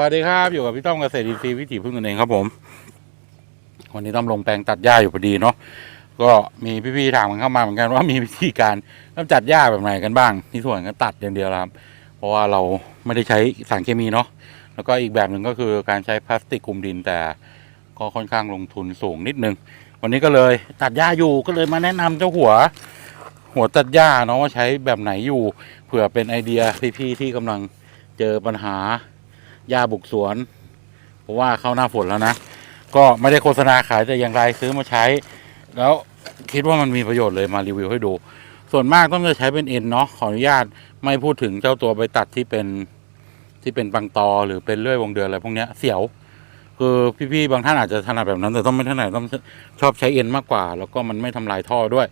วัสดีครับ อยู่กับพี่ต้อมเกษตรอินทรีย์วิถีพึ่งตนเองครับผม วันนี้ต้อมลงแปลงตัดหญ้าอยู่พอดีเนาะก็มีพี่ๆถามกันเข้ามาเหมือนกันว่ามีวิธีการกำจัดหญ้าแบบไหนกันบ้างที่ส่วนก็ตัดอย่างเดียวครับ เพราะว่าเราไม่ได้ใช้สารเคมีเนาะแล้วก็อีกแบบหนึ่งก็คือการใช้พลาสติกคลุมดินแต่ก็ค่อนข้างลงทุนสูงนิดนึง วันนี้ก็เลยตัดหญ้าอยู่ก็เลยมาแนะนำเจ้าหัว หัวตัดหญ้าเนาะว่าใช้แบบไหนอยู่เผื่อเป็นไอเดียพี่ๆที่กำลังเจอปัญหา หญ้าบุกสวน เพราะว่าเข้าหน้าฝนแล้วนะ ก็ไม่ได้โฆษณาขายแต่อย่างไรซื้อมาใช้ แล้วคิดว่ามันมีประโยชน์เลยมารีวิวให้ดู ส่วนมากต้องจะใช้เป็นเอ็นเนาะขออนุญาตไม่พูดถึงเจ้าตัวไปตัดที่เป็นที่เป็นปังตอหรือเป็นเลื่อยวงเดือนอะไรพวกเนี้ยเสียว คือพี่ๆบางท่านอาจจะถนัดแบบนั้น แต่ต้องไม่ถนัดต้องชอบใช้เอ็นมากกว่า แล้วก็มันไม่ทำลายท่อด้วย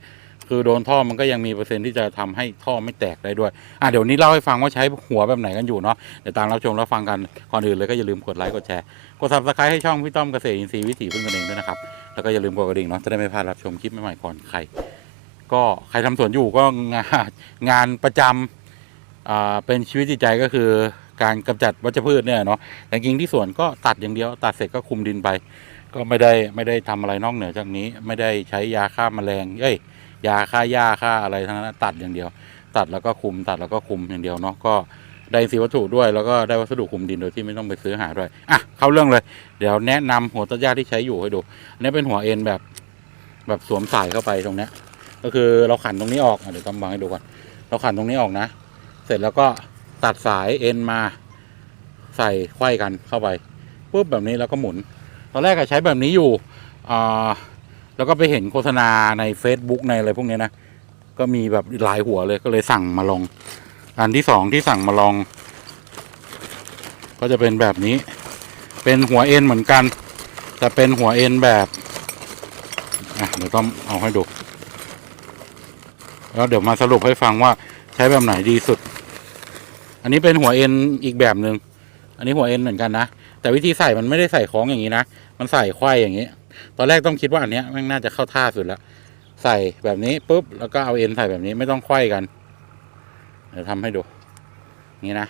คือโดนท่อมันก็ยังมีเปอร์เซ็นต์ที่จะทำให้ท่อไม่แตกได้ด้วย อะเดี๋ยวนี้เล่าให้ฟังว่าใช้หัวแบบไหนกันอยู่เนาะ เดี๋ยวตามรับชมรับฟังกัน ก่อนอื่นเลยก็อย่าลืมกดไลค์กดแชร์ กด subscribe ให้ช่องพี่ต้อมเกษตรอินทรีย์วิถีพึ่งกันเองด้วยนะครับ แล้วก็อย่าลืมกดกระดิ่งเนาะจะได้ไม่พลาดรับชมคลิปใหม่ๆก่อนใคร ก็ใครทำสวนอยู่ก็งานงานประจำอ่าเป็นชีวิตจิตใจก็คือการกำจัดวัชพืชเนี่ยเนาะ แต่จริงที่สวนก็ตัดอย่างเดียว ตัดเสร็จก็คุมดินไป ก็ไม่ได้ไม่ได้ทำอะไรนอกเหนือจากนี้ ไม่ได้ใช้ยาฆ่าแมลง เอ้ย ยาฆ่าหญ้าฆ่าอะไรทั้งนั้นตัดอย่างเดียว ตัดแล้วก็คุมตัดแล้วก็คุมอย่างเดียวเนาะก็ได้อินทรีวัตถุด้วยแล้วก็ได้วัสดุคุมดินโดยที่ไม่ต้องไปซื้อหาด้วยอะเข้าเรื่องเลย เดี๋ยวแนะนำหัวตัดหญ้าที่ใช้อยู่ให้ดูอันนี้เป็นหัวเอ็นแบบแบบสวมสายเข้าไปตรงเนี้ยก็คือเราขันตรงนี้ออกอเดี๋ยวกำบังให้ดูก่อนเราขันตรงนี้ออกนะ เสร็จแล้วก็ตัดสายเอ็นมาใส่ไขว้กันเข้าไปปุ๊บแบบนี้แล้วก็หมุน ตอนแรกอะใช้แบบนี้อยู่อ่า แล้วก็ไปเห็นโฆษณาใน Facebook ในอะไรพวกเนี้ยนะ ก็มีแบบหลายหัวเลยก็เลยสั่งมาลอง อันที่สองที่สั่งมาลอง ก็จะเป็นแบบนี้ เป็นหัวเอ็นเหมือนกัน แต่เป็นหัวเอ็นแบบอะเดี๋ยวต้องเอาให้ดู แล้วเดี๋ยวมาสรุปให้ฟังว่าใช้แบบไหนดีสุด อันนี้เป็นหัวเอ็นอีกแบบหนึง่งอันนี้หัวเอ็นเหมือนกันนะ แต่วิธีใส่มันไม่ได้ใส่คล้องอย่างนี้นะ มันใส่ไขว้อย่างนี้ ตอนแรกต้องคิดว่าอันเนี้ยแม่งน่าจะเข้าท่าสุดแล้ว ใส่แบบนี้ปุ๊บแล้วก็เอาเอ็นใส่แบบนี้ไม่ต้องไขว้กันเดี๋ยวทำให้ดูนี้นะ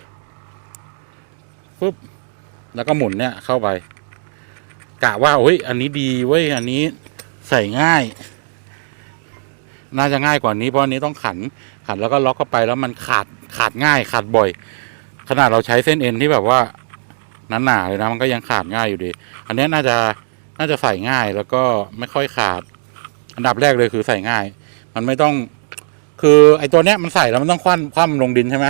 ปุ๊บแล้วก็หมุนเนี่ยเข้าไปกะว่าโอ้ยอันนี้ดีเว้ยอันนี้ใส่ง่าย น่าจะง่ายกว่านี้เพราะอันนี้ต้องขัน ขันแล้วก็ล็อกเข้าไปแล้วมันขาดขาดง่าย ขาดบ่อย ขนาดเราใช้เส้นเอ็นที่แบบว่าหนาๆเลยนะมันก็ยังขาดง่ายอยู่ดี อันนี้น่าจะ น่าจะใส่ง่ายแล้วก็ไม่ค่อยขาด อันดับแรกเลยคือใส่ง่าย มันไม่ต้อง คือไอ้ตัวเนี้ยมันใส่แล้วมันต้องคว่ำคว่ำลงดินใช่ไหม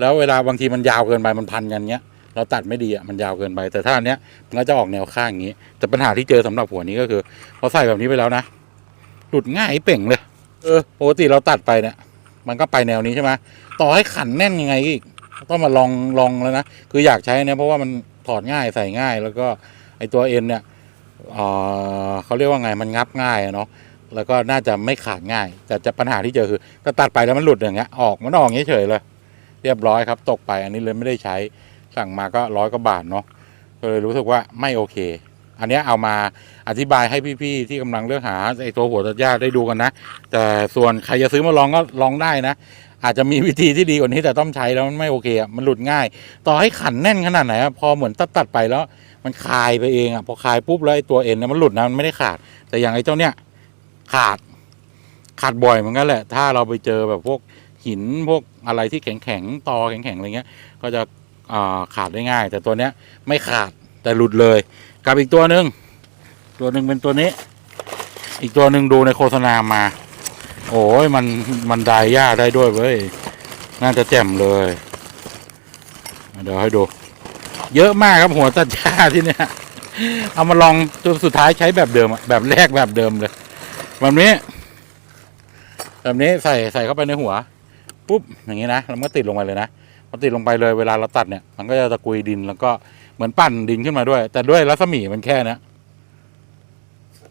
แล้วเวลาบางทีมันยาวเกินไปมันพันกันเงี้ย เราตัดไม่ดีอะมันยาวเกินไป แต่ถ้าอันเนี้ยมันก็จะออกแนวข้างอย่างนี้ แต่ปัญหาที่เจอสำหรับหัวนี้ก็คือพอใส่แบบนี้ไปแล้วนะหลุดง่ายเป่งเลย เออปกติเราตัดไปเนี่ยมันก็ไปแนวนี้ใช่ไหมต่อให้ขันแน่นยังไงอีกต้องมาลองลองแล้วนะคืออยากใช้เนี่ยเพราะว่ามันถอดง่ายใส่ง่าย แล้วก็ไอตัวเอ็นเนี่ย เขาเรียกว่าไงมันงับง่ายอะเนาะแล้วก็น่าจะไม่ขาดง่าย แต่จะปัญหาที่เจอคือถ้าตัดไปแล้วมันหลุดอย่างเงี้ยออกมันออกงเงี้ยเฉยเลย เรียบร้อยครับ ตกไปอันนี้เลยไม่ได้ใช้สั่งมาก็ร้อยกว่าบาทเนาะก็เลยรู้สึกว่าไม่โอเค อันนี้เอามาอธิบายให้พี่ๆที่กำลังเลือกหาไอตัวหัวตัดหญ้าได้ดูกันนะ แต่ส่วนใครจะซื้อมาลองก็ลองได้นะ อาจจะมีวิธีที่ดีกว่านี้แต่ต้องใช้แล้วมันไม่โอเคอะมันหลุดง่าย ต่อให้ขันแน่นขนาดไหนพอเหมือนตัดตัดไปแล้ว มันคลายไปเองอะพอคลายปุ๊บแล้วไอ้ตัวเอ็นเนี่ยมันหลุดนะมันไม่ได้ขาด แต่อย่างไอ้เจ้าเนี้ยขาดขาดบ่อยเหมือนกันแหละ ถ้าเราไปเจอแบบพวกหินพวกอะไรที่แข็งแข็งๆตอแข็งแข็งๆอะไรเงี้ย ก็จะขาดได้ง่าย แต่ตัวเนี้ยไม่ขาดแต่หลุดเลยกับอีกตัวหนึ่งตัวหนึ่งเป็นตัวนี้ อีกตัวหนึ่งดูในโฆษณามา โอ้ยมันมันไดายหญ้าได้ด้วยเว้ยน่าจะแจ่มเลย เดี๋ยวให้ดู เยอะมากครับหัวตัดหญ้าที่เนี่ยเอามาลองจนสุดท้ายใช้แบบเดิมอะแบบแรกแบบเดิมเลย แบบนี้ แบบนี้ใส่ใส่เข้าไปในหัวปุ๊บอย่างนี้นะแล้วมันก็ติดลงไปเลยนะพอติดลงไปเลยเวลาเราตัดเนี่ย มันก็จะตะกุยดินแล้วก็เหมือนปั่นดินขึ้นมาด้วย แต่ด้วยรัศมีมันแค่นี้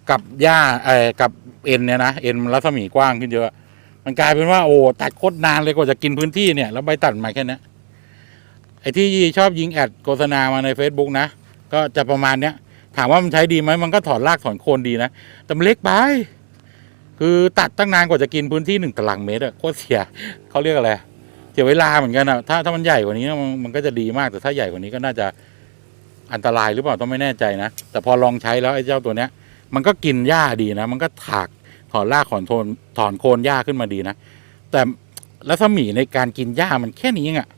กับหญ้าเอ่อกับเอ็นเนี่ยนะเอ็นรัศมีกว้างขึ้นเยอะ มันกลายเป็นว่าโอ้ตัดโคตรนานเลยกว่าจะกินพื้นที่เนี่ยแล้วใบตัดมาแค่นี้ ไอ้ที่ชอบยิงแอดโฆษณามาใน Facebook นะ ก็จะประมาณเนี้ย ถามว่ามันใช้ดีไหมมันก็ถอนรากถอนโคนดีนะ แต่มันเล็กไป คือตัดตั้งนานกว่าจะกินพื้นที่หนึ่งตารางเมตรอะโคตรเสียเขาเรียกอะไรเสียเวลาเหมือนกันอะถ้าถ้ามันใหญ่กว่านี้มันมันก็จะดีมากแต่ถ้าใหญ่กว่านี้ก็น่าจะอันตรายหรือเปล่าต้องไม่แน่ใจนะ แต่พอลองใช้แล้วไอ้เจ้าตัวเนี้ย มันก็กินหญ้าดีนะ มันก็ถากถอนรากถอนโคนถอนโคนหญ้าขึ้นมาดีนะ แต่รัศมีในการกินหญ้ามันแค่นี้เองอะ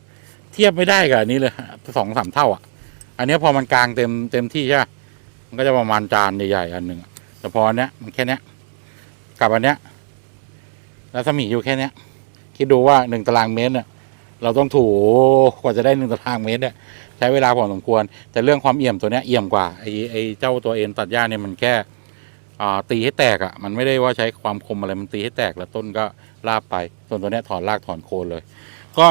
เทียบไม่ได้กับอันนี้เลยสองสามเท่าอะ อันนี้พอมันกลางเต็มเต็มที่ใช่ปะมันก็จะประมาณจานใหญ่ๆอันหนึ่งแต่พออันเนี้ยมันแค่เนี้ยกับอันเนี้ยรัศมีอยู่แค่เนี้ย คิดดูว่าหนึ่งตารางเมตรเนี่ยเราต้องถูกว่าจะได้หนึ่งตารางเมตรเนี่ยใช้เวลาพอสมควร แต่เรื่องความเอี่ยมตัวเนี้ยเอี่ยมกว่าไอ้ไอ้เจ้าตัวเอ็นตัดหญ้าเนี่ยมันแค่อ่าตีให้แตกอะ่ะมันไม่ได้ว่าใช้ความคมอะไรมันตีให้แตกแล้วต้นก็ลาบไปส่วนตัวเนี้ยถอนรากถอนโคนเลย ก็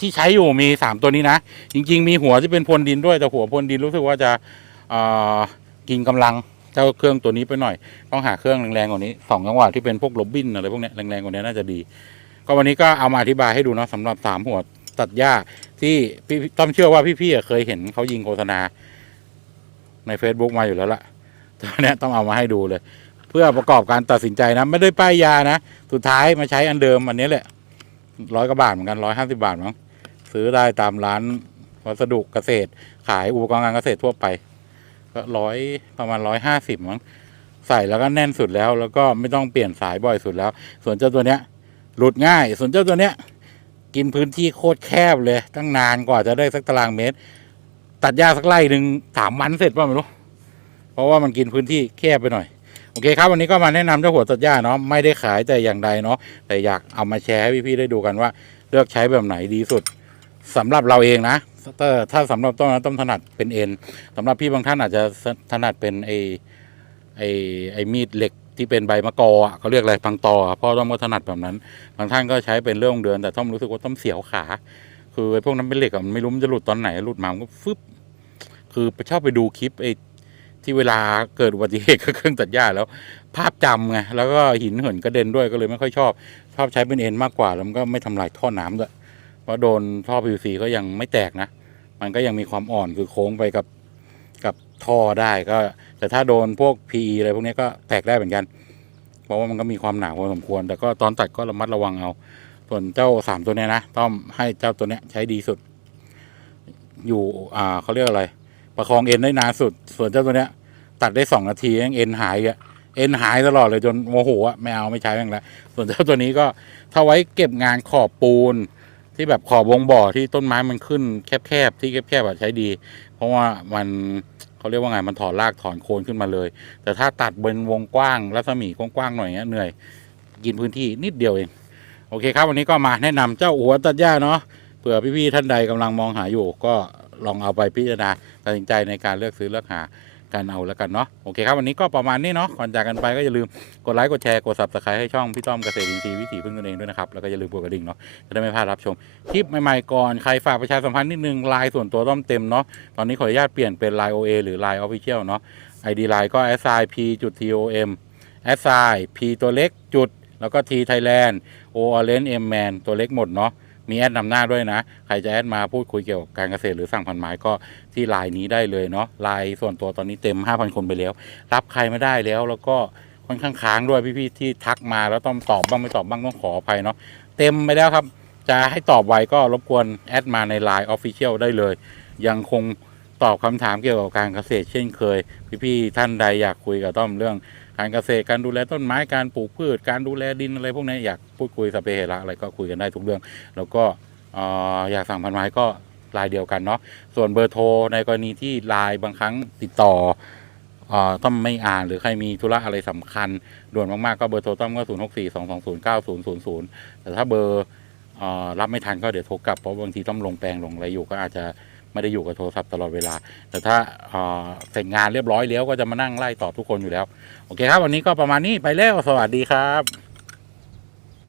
ที่ใช้อยู่มีสามตัวนี้นะ จริง ๆ มีหัวที่เป็นพรวนดินด้วยแต่หัวพรวนดินรู้สึกว่าจะอ่ากินกำลังเจ้าเครื่องตัวนี้ไปหน่อย ต้องหาเครื่องแรงๆกว่านี้สองจังหวะที่เป็นพวกโรบบินอะไรพวกนี้แรงๆกว่านี้น่าจะดี ก็วันนี้ก็เอามาอธิบายให้ดูเนาะสำหรับสามหัวตัดหญ้าที่พี่ต้อมเชื่อว่าพี่ๆเคยเห็นเขายิงโฆษณา ใน Facebook มาอยู่แล้วล่ะตัวนี้ต้องเอามาให้ดูเลย เพื่อประกอบการตัดสินใจนะ ไม่ได้ป้ายยานะ สุดท้ายมาใช้อันเดิมอันนี้แหละร้อยกว่าบาทเหมือนกันร้อยห้าสิบาทมั้ง ซื้อได้ตามร้านวัสดุเกษตร ขายอุปกรณ์การเกษตรทั่วไป ก็ร้อยประมาณร้อยห้าสิบมั้งใส่แล้วก็แน่นสุดแล้ว แล้วก็ไม่ต้องเปลี่ยนสายบ่อยสุดแล้ว ส่วนเจ้าตัวเนี้ย หลุดง่าย ส่วนเจ้าตัวเนี้ย กินพื้นที่โคตรแคบเลย ตั้งนานกว่าจะได้สักตารางเมตร ตัดหญ้าสักไร่หนึ่งสามวันเสร็จป่ะไม่รู้ เพราะว่ามันกินพื้นที่แคบไปหน่อยโอเคครับวันนี้ก็มาแนะนำเจ้าหัวตัดหญ้าเนาะไม่ได้ขายแต่อย่างใดเนาะแต่อยากเอามาแชร์ให้พี่ๆได้ดูกันว่า เลือกใช้แบบไหนดีสุด สำหรับเราเองนะถ้าถ้าสำหรับต้นนะต้นถนัดเป็นเอ็นสำหรับพี่บางท่านอาจจะถนัดเป็นไอไอไอมีดเหล็กที่เป็นใบมะกออะเขาเรียกอะไรพังตออพ่อต้อมก็ถนัดแบบนั้น บางท่านก็ใช้เป็นเรื่องเดินแต่ต้อมรู้สึกว่าต้อมเสียวขา คือไอพวกนั้นเป็นเหล็กอะมันไม่รู้มันจะหลุดตอนไหนหลุดมามันก็ฟึบคือไปชอบไปดูคลิปไอที่เวลาเกิดอุบัติเหตุกับเครื่องตัดหญ้าแล้ว ภาพจำไงแล้วก็หินเหินกระเด็นด้วยก็เลยไม่ค่อยชอบ ชอบใช้เป็นเอ็นมากกว่าแล้วมันก็ไม่ทำลายท่อน้ำด้วย เพราะโดนท่อ PVC ก็ยังไม่แตกนะ มันก็ยังมีความอ่อนคือโค้งไปกับกับท่อได้ก็ แต่ถ้าโดนพวก PE อะไรพวกนี้ก็แตกได้เหมือนกัน เพราะว่ามันก็มีความหนาพอสมควร แต่ก็ตอนตัดก็ระมัดระวังเอา ส่วนเจ้าสามตัวเนี้ยนะต้องให้เจ้าตัวเนี้ยใช้ดีสุด อยู่อ่าเขาเรียกอะไร ประคองเอ็นได้นานสุด ส่วนเจ้าตัวเนี้ย ตัดได้สองนาทีเองเอ็นหายอะเอ็นหายตลอดเลยจนโมโหอะไม่เอาไม่ใช้แม่งแล้วส่วนเจ้าตัวนี้ก็ถ้าไว้เก็บงานขอบปูน ที่แบบขอบวงบ่อที่ต้นไม้มันขึ้นแคบๆที่แคบๆอะใช้ดี เพราะว่ามันเขาเรียกว่าไงมันถอนรากถอนโคนขึ้นมาเลย แต่ถ้าตัดเป็นวงกว้างรัศมีกว้างๆหน่อยเงี้ยเหนื่อยกินพื้นที่นิดเดียวเอง โอเคครับ วันนี้ก็มาแนะนำเจ้าหัวตัดหญ้าเนาะเผื่อพี่ๆท่านใดกำลังมองหาอยู่ ก็ลองเอาไปพิจารณาตัดสินใจในการเลือกซื้อเลือกหา กันเอาแล้วกันเนาะโอเคครับวันนี้ก็ประมาณนี้เนาะก่อนจากกันไปก็อย่าลืมกดไลค์กดแชร์กด subscribe ให้ช่องพี่ต้อมเกษตรอินทรีย์วิถีพึ่งตนเองด้วยนะครับแล้วก็อย่าลืมกดกระดิ่งเนาะจะได้ไม่พลาดรับชมคลิปใหม่ๆก่อนใครฝากประชาสัมพันธ์นิดนึงไลน์ส่วนตัวต้อมเต็มเนาะตอนนี้ขออนุญาตเปลี่ยนเป็น Line OA หรือ Line Official เนาะ ID Line ก็ SIP จุด TOM SI P ตัวเล็กจุดแล้วก็ T Thailand O Orange M Man ตัวเล็กหมดเนาะ มีแอดนำหน้าด้วยนะ ใครจะแอดมาพูดคุยเกี่ยวกับการเกษตรหรือสั่งพันไม้ก็ที่ไลน์นี้ได้เลยเนาะไลน์ส่วนตัวตอนนี้เต็ม 5,000 คนไปแล้ว รับใครไม่ได้แล้วแล้วก็ค่อนข้างค้างด้วยพี่ๆที่ทักมาแล้วต้องตอบบ้างไม่ตอบบ้างต้องขออภัยเนาะเต็มไปแล้วครับ จะให้ตอบไวก็รบกวนแอดมาในไลน์ออฟฟิเชียลได้เลย ยังคง ตอบคำถามเกี่ยวกับการเกษตรเช่นเคย พี่ๆท่านใดอยากคุยกับต้อมเรื่องการเกษตรการดูแลต้นไม้การปลูกพืช การดูแลดินอะไรพวกนี้อยากพูดคุยสเปเหระอะไรก็คุยกันได้ทุกเรื่อง แล้วก็เอ่อยากสั่งพันไม้ก็ลน์เดียวกันเนาะส่วนเบอร์โทรในกรณีที่ลน์บางครั้งติดต่อต้อมไม่อ่านหรือใครมีธุระอะไรสำคัญ ด่วนมากๆ ก็เบอร์โทรต้อมก็ศูนย์หกสี่สองสองศูนย์เก้าศูนย์ศูนย์ศูนย์แต่ถ้าเบอร์รับไม่ทันก็เดี๋ยวโทรกลับ เพราะบางทีต้องลงแปลงลงอะไรอยู่ก็อาจจะ ไม่ได้อยู่กับโทรศัพท์ตลอดเวลา แต่ถ้าเสร็จงานเรียบร้อยแล้วก็จะมานั่งไล่ตอบทุกคนอยู่แล้ว โอเคครับ วันนี้ก็ประมาณนี้ไปแล้วสวัสดีครับ